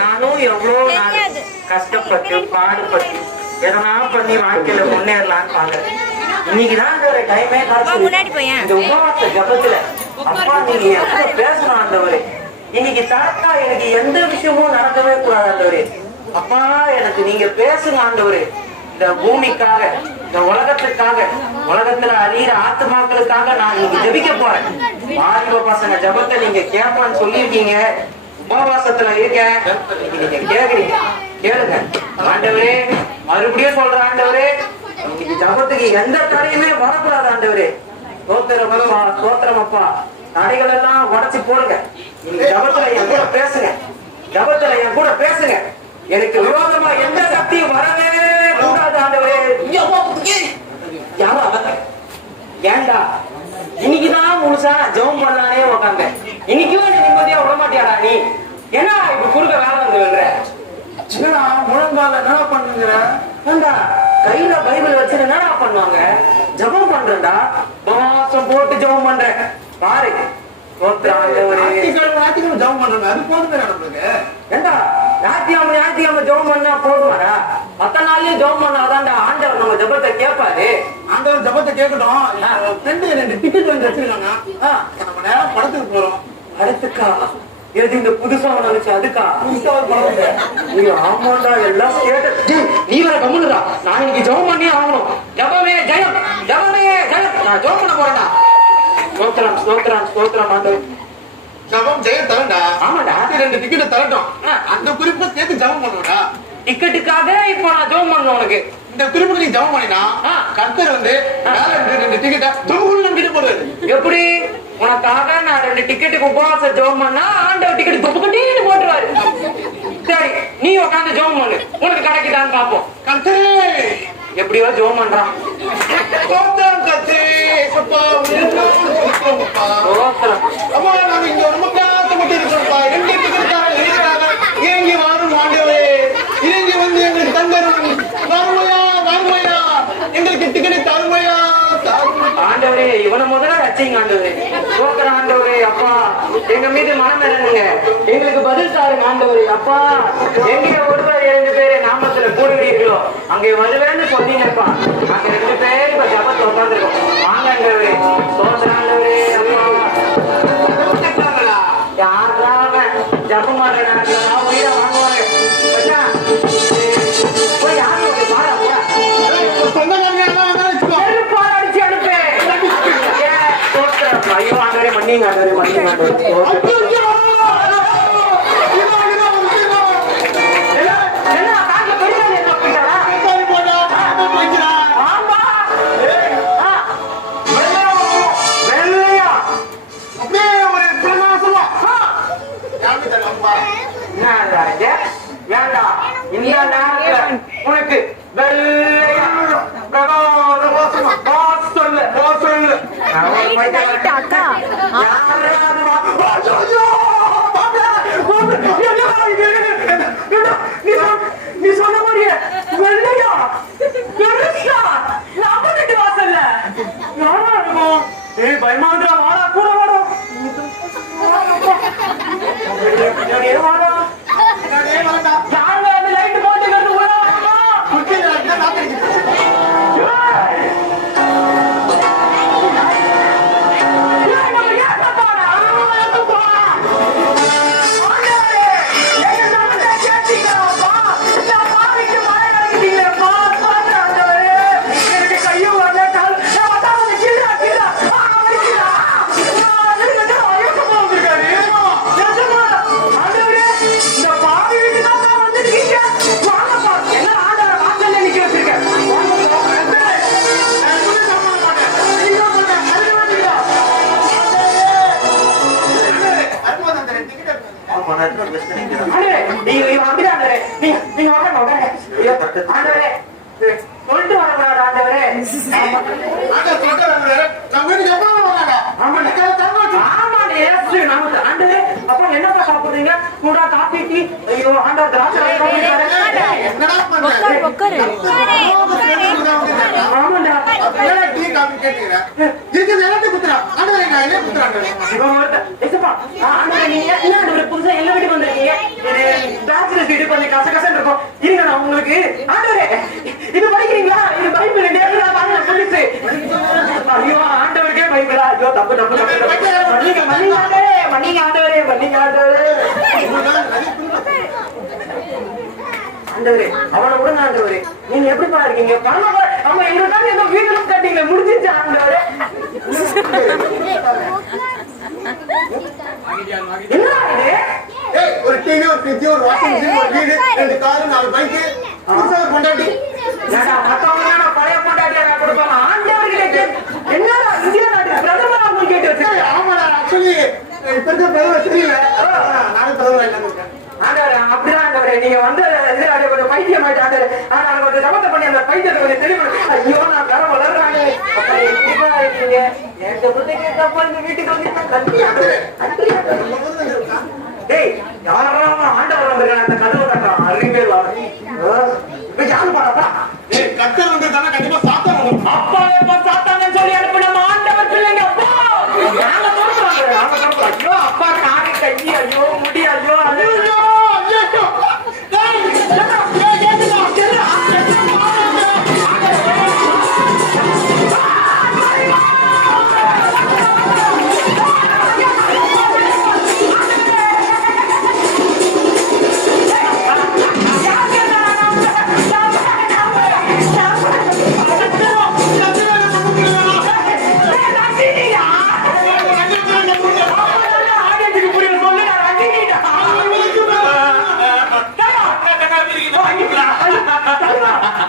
நானும் எவ்வளவு கஷ்டப்பட்டு பாடுபட்டு எதனா பண்ணி வாழ்க்கையில முன்னேறலான்னு பாக்குறேன். இன்னைக்குதான் ஒரு டைமே இந்த உபவாச ஜபத்துல அப்பா நீங்க எவ்வளவு பேசணும் ஆண்டவரே. இன்னைக்கு தாத்தா எனக்கு எந்த விஷயமும் நடக்கவே கூடாது ஆண்டவரே. அப்பா எனக்கு நீங்க பேசுங்க ஆண்டவரே. இந்த பூமிக்காக, இந்த உலகத்துக்காக, உலகத்துல அழியிற ஆத்துமாக்களுக்காக நான் இன்னைக்கு ஜபிக்க போறேன். வாலிப பசங்க ஜபத்தை நீங்க கேட்பான்னு சொல்லியிருக்கீங்க. உபவாசத்துல இருக்கேன். நீங்க கேக்குறீங்க, கேளுங்க ஆண்டவரே. மறுபடியும் சொல்ற ஆண்டவரே, இன்னைக்கு ஜபத்துக்கு எந்த தடையுமே வரக்கூடாது ஆண்டவரே. சோத்திரம் அப்பா, சோத்திரம் அப்பா. தடைகள் எல்லாம் உடைச்சு போடுங்க. இன்னைக்கு ஜபத்துல என் கூட பேசுங்க, ஜபத்துல என் கூட பேசுங்க. எனக்கு விரோதமா எந்த சக்தியும் வரவே கூடாது ஆண்டவரே. ஏண்டா இன்னைக்குதான் முழுசா ஜெபம் பண்ணலானே உட்காந்த. இன்னைக்கும் நீ நிம்மதியா விட மாட்டியாடா நீ? என்ன இப்ப குறுக்க வேலை வந்துடுற? என்னடா முழங்கால என்ன பண்ணுங்கிற? ஏண்டா கையில பைபிள் வச்சு என்னடா பண்ணுவாங்க? ஜெபம் பண்றேன்டா, உபவாசம் போட்டு ஜெபம் பண்றேன் பாரு. ஜெபம் பண்றேன் அது போதுமே நம்மளுக்கு. ஏண்டா ஞாயிற்றுக்கிழமை ஜெபம் பண்ணா போதுமாடா? மத்த நாள்லயும் ஜெபம் பண்ணாதான்டா ஆண்டவர் நம்ம ஜெபத்தை கேட்பாரு. ஆண்டவர் ஜெபத்தை கேட்கட்டும். 2 டிக்கெட் வாங்கி வச்சிருக்காங்க. நம்ம நேரம் படத்துக்கு போறோம். படத்துக்கா? எது இந்த புதுசா நினைச்சு அதுக்கா? புதுசா ஒரு படம். ஆமாண்டா எல்லாம் கேட்டு நீ வேற கம்முனுடா. நான் இன்னைக்கு ஜெபம் பண்ணி ஆகணும். ஜெபமே ஜெயம், ஜெபமே ஜெயம். நான் ஜெபம் பண்ண போறேன்டா. ஸ்தோத்திரம் ஸ்தோத்திரம் ஸ்தோத்திரம் ஆண்டவரே. ஜபம் ஜெயம் தரண்டா. ஆமாடா 2 டிக்கெட் தரட்டும். அந்த குறிப்பை சேர்த்து ஜபம் பண்ணுடா. டிக்கெட்டுக்காக இப்போ நான் ஜபம் பண்ணணும். உனக்கு இந்த குறிப்புக்கு நீ ஜபம் பண்ணினா கர்த்தர் வந்து 2 டிக்கெட்டை தொகுப்பு போடுவாரு. எப்படி? உனக்காக நான் 2 டிக்கெட்டுக்கு உபவாச ஜபம் பண்ணா ஆண்டவர் டிக்கெட் தொகுப்பு போட்டுருவாரு. சரி நீ உட்காந்து ஜபம் பண்ணு, உனக்கு கிடைக்குதான்னு பாப்போம். கர்த்தரே எப்படியோ ஜபம் பண்றான். ஆண்டவரே இவனை முதல்ல ரசிங்க ஆண்டவரே. சோத்திர ஆண்டவரே. அப்பா எங்க மீது மனம் இறங்குங்க, எங்களுக்கு பதில் தாருங்க ஆண்டவரே. அப்பா எங்க ஒருவர் 2 பேரை நாமத்துல கூடுவீர்களோ அங்கே வருவேன்னு சொன்னீங்கப்பா. அங்க 2 பேர் இப்ப ஜபத்துல உட்காந்துருக்கோம். வாங்க ஆண்டவரே. சோத்திர ஆண்டவரே. அப்பா யாராவது ஜபம் மாட்டேன் உயிரை வாங்குவாங்க. போய் யாரும் பாடா போடா அடிச்சு அனுப்பு. ஐயோ ஆண்டவரே மன்னிங்க ஆண்டவரே, மன்னிங்க ஆண்டவரே. வேண்டாம் இந்த நேரத்துல உனக்கு வெள்ளையா நீ சொன்ன மாதிரியே வெள்ளையா பெருசா 48 வாசல்ல யாரா இருக்கும்? ஏய் பயமாந்திரா வாடா கூட வாடா. வாடா லைட் போட்டு சொல்லிட்டு வரக்கூடாது ஆண்டவரே. ஆண்டவரே அப்ப என்னப்பா சாப்பிடுறீங்க? கூட காபி டீ. ஐயோ ஆண்டவர் திராட்சை என்னடா பண்ற? ஆமாண்டா. என்னடா டீ காபி கேக்குற? இதுக்கு எல்லாத்தையும் குத்துறா. ஆண்டவரே நான் என்ன குத்துறாங்க? இவன் ஒருத்த ஏசப்பா ஆண்டவரே நீங்க என்ன ஆண்டவரே புதுசா எல்லா வீட்டுக்கு வந்திருக்கீங்க. பேச்சுலர்ஸ் வீடு கொஞ்சம் கசகசன்னு இருக்கும். இருங்க நான் உங்களுக்கு ஆண்டவரே இது படிக்கிறீங்களா? இது பைபிள் நேரா வாங்க சொல்லிச்சு. ஐயோ ஆண்டவருக்கே பைபிளா? ஐயோ தப்பு தப்பு தப்பு. மன்னிங்க ஆண்டவரே, மன்னிங்க ஆண்டவரே, மன்னிங்க ஆண்டவரே. ஆண்டவரே அவனை விடுங்க ஆண்டவரே. நீங்க எப்படிப்பா இருக்கீங்க? பரவாயில்ல அவங்க எங்களுக்காக ஏதோ வீடு கட்டிங்க முடிஞ்சிச்சு ஆண்டவரே. என்னடா இது? ஏய் ஒரு டிவி ஒரு ஃப்ரிட்ஜ் ஒரு வாஷிங் மிஷின் ஒரு வீடு ரெண்டு கார் நாலு பைக் புதுசா ஒரு பொண்டாட்டி. ஏடா மத்தவங்க நான் பழைய பொண்டாட்டியா நான் கொடுப்பேன். ஆண்டவர்கிட்ட என்னடா இந்தியா நாட்டுக்கு பிரதமர் அவங்க கேட்டு வச்சிருக்கேன். ஆமாடா ஆக்சுவலி இப்ப இருக்க பிரதமர் தெரியல. நானும் பிரதமர் என்ன இருக்கேன். ஆண்டவரே அப்படிதான் ஆண்டவரே நீங்க வந்து இது கொஞ்சம் பைத்தியம் ஆயிட்டு ஆண்டவரே. நான் கொஞ்சம் சமத்தை பண்ணி அந்த பைத்தியத்தை கொஞ்சம் தெரியும். ஐயோ நான் வேற வளர்றாங்க. எப்படிப்பா இருக்கீங்க? எங்க பிள்ளைங்க தப்பா இந்த வீட்டுக்கு வந்து கல்வி டேய் யாரெல்லாம் ஆண்டவர் வந்திருக்காங்க அந்த கதவு கட்டுறான் அறிவே இப்ப யாரு பாடாப்பா? ஏய் கத்தர் வந்திருக்கானா கண்டிப்பா சாத்தான் வந்திருக்கான். அப்பா எப்ப சாத்தான்னு சொல்லி அனுப்பின ஆண்டவர் பிள்ளைங்க அப்பா நாங்க தோற்றாங்க நாங்க தோற்றாங்க. ஐயோ அப்பா காரி கை ஐயோ முடி ஐயோ ஐயோ ஐயோ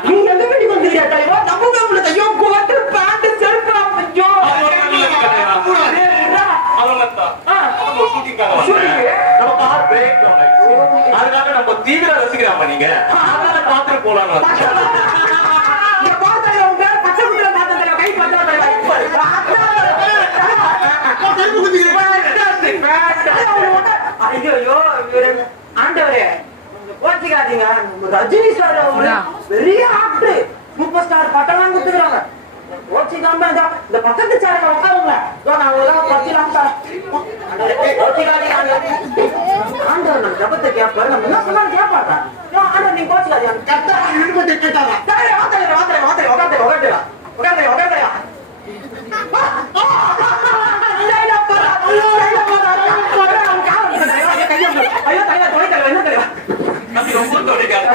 நீங்க எந்த வீட்டுக்கு வந்துருக்கியா தலைவா? நமக்கு உங்களுக்கு ஐயோ கோட்டு பேண்ட் செருப்பு ஐயோ அதனால நம்ம தீவிர ரசிக்கிறாமா நீங்க அதனால பாத்துட்டு போலாம். பச்சை குதிரை பார்த்தா கை ஐயோ ஆண்டவரே கோச்சிக்காதீங்க. ரஜினி சார் பெரிய ஆக்டர் சூப்பர் ஸ்டார் பட்டம்லாம் கொடுத்துக்கிறாங்க. கோச்சிக்காம இந்த பக்கத்து சாரில உட்காருங்க. நான் உங்களாம் பத்திலாம் கோச்சிக்காதீங்க. ஆண்டவர் நம்ம ஜபத்தை கேட்பாரு. நம்ம என்ன சொன்னாலும் கேட்பாங்க. ஆண்டவர் நீங்க கோச்சிக்காதீங்க. கேட்டாங்க ஐயோ தலையா தொலைக்கல என்ன தலைவா ரொம்ப தொலைக்காது.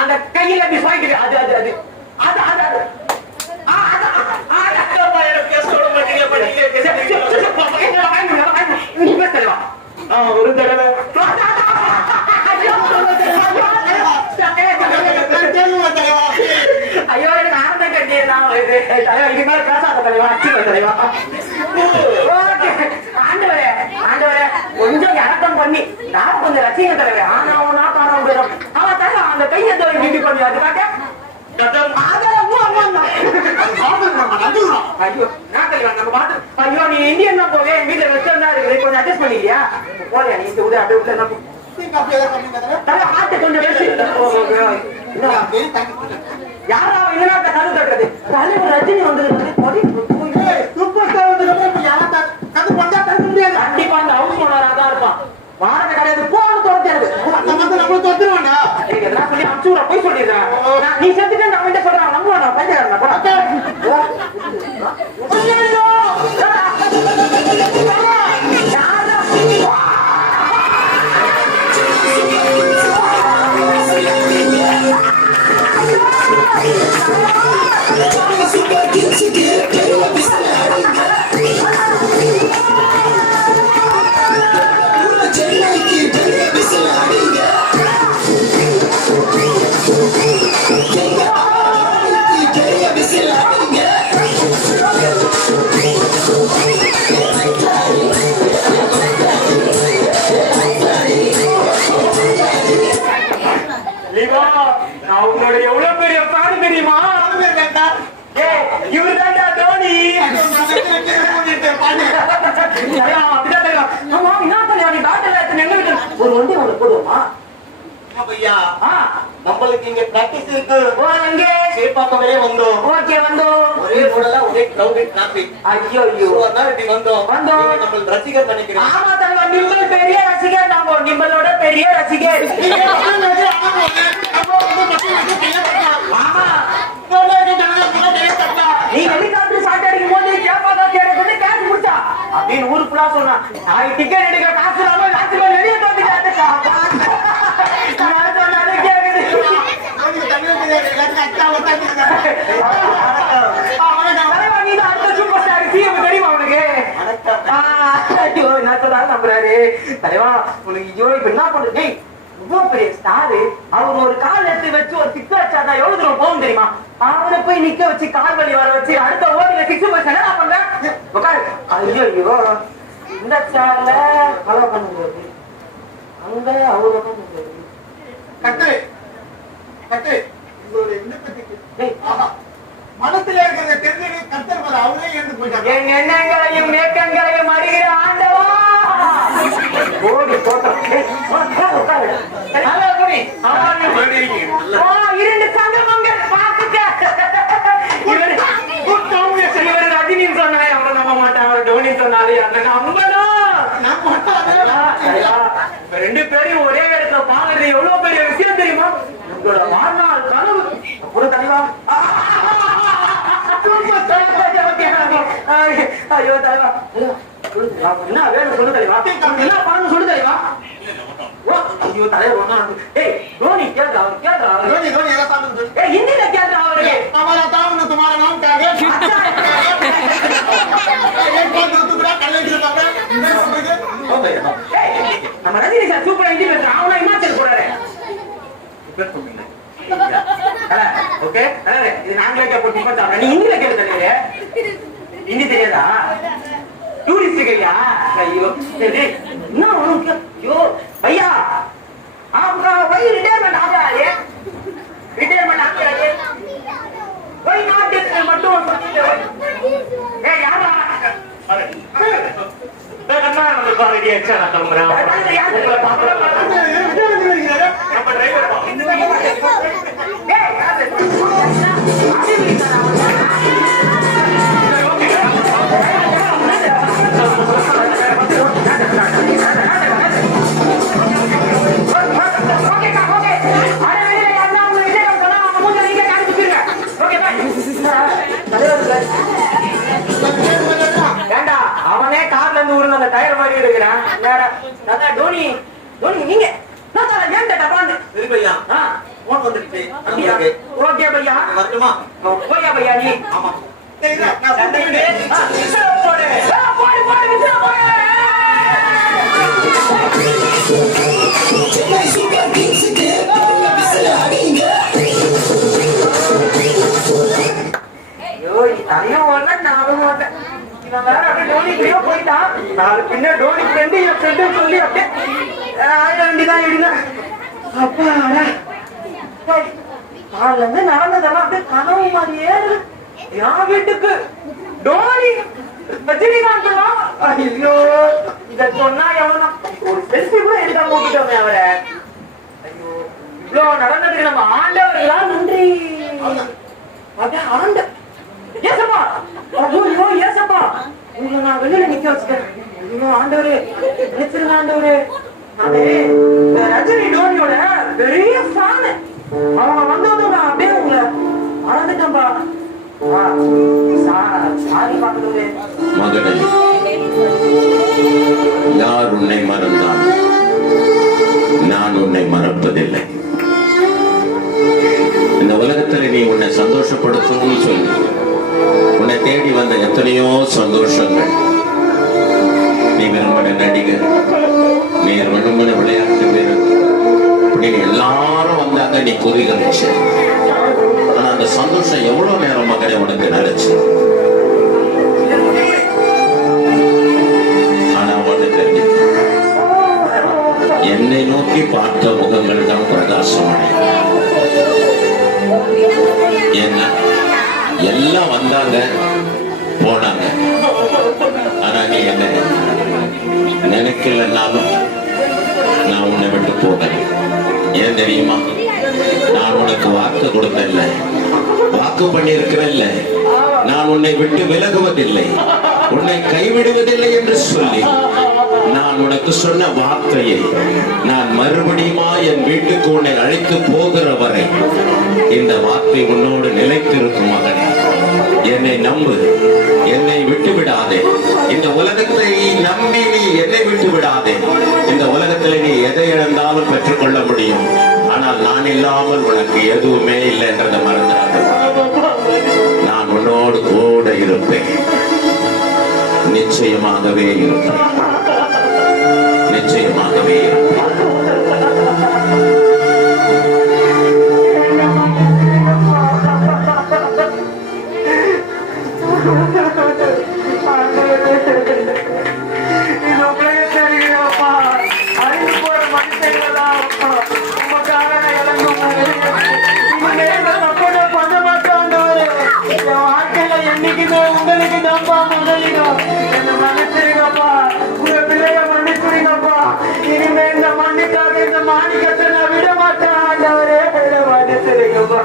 அந்த கையில அப்படி சுவாய்க்குது அது அது அது அது அது அது ஒரு தடவை ஐயோ எனக்கு ஆனந்த கட்டியதான் இதுக்கு மேல பேசாத தலைவா தலைவா. ஆண்டவரே ஆண்டவரே கொஞ்சம் இறக்கம் பண்ணி நான் கொஞ்சம் ரசிக தலைவரே. ஆனா போயிடும் அவன் தலை அந்த கையை வீட்டு பண்ணி அதுக்காக ஐயோ நான் தலைவா நம்ம பாத்து ஐயோ நீ இந்தியன் தான் போவே வீட்டுல வெஸ்டர்ன் தான் இருக்குது கொஞ்சம் அட்ஜஸ்ட் பண்ணிக்கிறியா? போலையா நீ உதவி அப்படியே உள்ள என்ன ஆட்டு கொஞ்சம் யாரா என்ன கது கட்டுறது தலைவர் ரஜினி கண்டிப்பா அந்த ஹவுஸ் ஓனரா இருப்பான். வாடகை கிடையாது போன தொடர்ச்சி சொல்லி அனுப்பிச்சு போய் சொல்லிடுறேன். நீ செத்துட்டு நான் வந்து சொல்றேன் நம்புவான் பைத்தியம் தலைவா, நான் உன்னோட எவ்வளவு பெரிய fan தெரியுமா? ஏய், இவர்தான்டா தோனி. தலைவா, அப்படிதான் தலைவா. ஆமா, என்ன தலைவா, நீ பேட்டரி எடுத்து எங்க வீட்டுல ஒரு வண்டி உனக்கு போடுவோமா? ஐயா ஆ, நம்மளுக்கு இங்க பிராக்டிஸ் இருக்கு. ஓ, எங்கே? சேப்பாக்கமே வந்தோம். ஓகே, வந்தோம். ஒரே ரோடல ஒரே கிரவுடட் டிராபிக். ஐயோ ஐயோ, அதான் இப்படி வந்தோம். வந்தோம். நீங்க நம்ம ரசிகர் நினைக்கிறேன். ஆமா தலைவா, நிம்பல் பெரிய ரசிகர், நம்ம நிம்பலோட பெரிய ரசிகர். ஆமா, நீ ஹெலிகாப்டர் ஷாட் அடிக்கும் போது கேப்பாதா கேட்டது கேட்ச் முடிச்சா அப்படின்னு ஊரு ஃபுல்லா சொன்னா. நான் டிக்கெட் எடுக்க காசு இல்லாம லாஸ்ட்ல வெளியே தோத்துட்டா. நான் சொன்னது கேக்குது. தலைவா, நீ தான் அடுத்த சூப்பர் ஸ்டார் சிஎம் தெரியுமா உனக்கு? ஐயோ, நான் சொன்னாலும் நம்புறாரு. தலைவா, உனக்கு ஐயோ இப்ப என்ன பண்றது? டேய், இவ்வளவு பெரிய ஸ்டாரு, அவர் ஒரு கால் எடுத்து வச்சு ஒரு சிக்ஸ் அடிச்சாதான் எவ்வளவு தூரம் போகும் தெரியுமா? அவனை போய் நிக்க வச்சு கால் வலி வர வச்சு அடுத்த ஓடில சிக்ஸ் போய் என்ன பண்ற? உட்காரு. ஐயோ ஐயோ, இந்த சேர்ல ஃபாலோ பண்ண முடியாது, அங்க அவரு பண்ண முடியாது. கட்டு கட்டு உங்களோட இந்த பத்தி டேய், மனசுல இருக்கிறத தெரிஞ்சு கத்தர் மேல அவரே இருந்து போயிட்டாங்க. என் எண்ணங்களையும் மேக்கங்களையும் அறிகிற ஆண்டவா, ஓடி போட்டோம். உட்காரு. நல்லா போய் இரண்டு சங்கமங்கள் பார்த்துக்க. இவர் ரஜினின்னு சொன்னாலே அவரை நம்ப மாட்டான், அவர் டோனி சொன்னாலே அந்த நம்பணும். ரெண்டு பேரையும் ஒரே இடத்துல பாக்குறது எவ்வளவு பெரிய விஷயம் தெரியுமா? உங்களோட வாழ்நாள் கனவு. ஒரு தலைவா, ஐயோ தலைவா, என்ன வேணும் சொல்லு தலைவா, என்ன பண்ணணும் சொல்லு தலைவா. ஐயோ தலைவர் ஒண்ணா. ஏய் தோனி கேட்க, அவர் கேட்க, தோனி தோனி எல்லாம் சாப்பிட்டு ஏய் ஹிந்தில கேட்க அவரு. हमारा काम है तुम्हारा नाम क्या है? एक बात तो पूरा कल के बाबा इधर समझे ஓ பையா, ஏய் நம்ம ரஜினி சார் சூப்பர் ஹிந்தி பேசுறாங்க, அவனா இமாச்சல் போறாரு. ஓகே, இது நாங்களே கேட்போம். நீ ஹிந்தில கேட்டு தரீங்க, ஹிந்தி தெரியாதா? टूरिस्ट गया अयो ना यो भैया आपका वही रिटायरमेंट आ गया है, रिटायरमेंट आ गया है वही नॉट दिस मट्टू ए यार अरे मैं करना है तो रेडी अच्छा ना तुम रहा उंगला पापा நம்ம டிரைவர் ஏய் यार அவனே கார்ல இருந்து ஊர்ல அந்த டயர் மாதிரி இருக்கிறான். டோனி டோனி நீங்க ஏன் டப்பான்னு சரி பையா போன் வந்துருச்சு அனுப்புங்க. ஓகே பையா வரட்டுமா? போயா பையா நீ. ஆமா சரிடா நான் வந்துட்டேன். போடு போடு போடு விசில் போடு. ஐயோ இதையும் ஒண்ணு ஞாபகம் மாட்டேன். இவன் வேற அப்படியே டோனிக்குள்ளேயோ போயிட்டான். நாலு பின்ன டோனி ஃப்ரெண்டு என் ஃப்ரெண்டு சொல்லி அப்படியே ஆயிட வேண்டிதான் இடுங்க. அப்பாடா காலைல இருந்து நடந்ததெல்லாம் அப்படியே கனவு மாதிரியே இருக்கு. என் வீட்டுக்கு டோனி ரஜினிகாந்த். ஐயோ இத சொன்னா எவனா ஒரு செல்ஃபி கூட எடுக்காம போட்டுட்டோமே அவரை. ஐயோ இவ்வளவு நடந்ததுக்கு நம்ம ஆண்டவர்களா நன்றி. அப்படியே ஆண்ட ஏசப்பா, ஐயோ ஏசப்பா, உங்களை நான் வெளியில நிக்க வச்சுட்டேன். ஐயோ ஆண்டவரே நினைச்சிருங்க ஆண்டவரே. நானே ரஜினி டோனியோட பெரிய ஃபேன். அவங்க வந்ததும் நான் அப்படியே உங்களை மறந்துட்டேன்பா. சாரி பாக்குறது மகனே, யார் உன்னை மறந்தால் நான் உன்னை மறப்பதில்லை. இந்த உலகத்தில் நீ உன்னை சந்தோஷப்படுத்தணும்னு சொல்லி உன்னை தேடி வந்த எத்தனையோ சந்தோஷங்கள். நீ விரும்பின நடிகர், நீ விரும்பின விளையாட்டு வீரர், அப்படின்னு எல்லாரும் வந்தாங்க. நீ குறிகளிச்சு. ஆனா அந்த சந்தோஷம் எவ்வளவு நேரம் மகனே உனக்கு நினைச்சு. ஆனா ஒண்ணு தெரிஞ்சு, என்னை நோக்கி பார்த்த முகங்கள் தான் பிரகாசம். ஏன்னா எல்லாம் வந்தாங்க போனாங்க, ஆனா நீ என்ன நினைக்கலன்னாலும் நான் உன்னை விட்டு போகல. ஏன் தெரியுமா? நான் உனக்கு வாக்கு கொடுத்தேன்ல, வாக்கு பண்ணியிருக்கிறேன்ல, நான் உன்னை விட்டு விலகுவதில்லை, உன்னை கைவிடுவதில்லை என்று சொல்லி நான் உனக்கு சொன்ன வார்த்தையை நான் மறுபடியுமா என் வீட்டுக்கு உன்னை அழைத்து போகிற வரை இந்த வார்த்தை உன்னோடு நிலைத்திருக்கும் மகனே. என்னை நம்பு, என்னை விட்டு விடாதே. இந்த உலகத்தை நம்பி நீ என்னை விட்டு விடாதே. இந்த உலகத்தில் நீ எதை இழந்தாலும் பெற்றுக்கொள்ள முடியும், ஆனால் நான் இல்லாமல் உனக்கு எதுவுமே இல்லை என்றதை மறந்துடாத. நான் உன்னோடு கூட இருப்பேன், நிச்சயமாகவே இருப்பேன், நிச்சயமாகவே இருப்பேன். என்னைக்குமே உங்களுக்கு நம்பா முதலிடும் என்ன மன்னிச்சிருங்கப்பா, உங்க பிள்ளைய மன்னிச்சிருங்கப்பா. இனிமே இந்த மண்ணுக்காக இந்த மாணிக்கத்தை நான் விட மாட்டேன் ஆண்டவரே, விட மன்னிச்சிருங்கப்பா.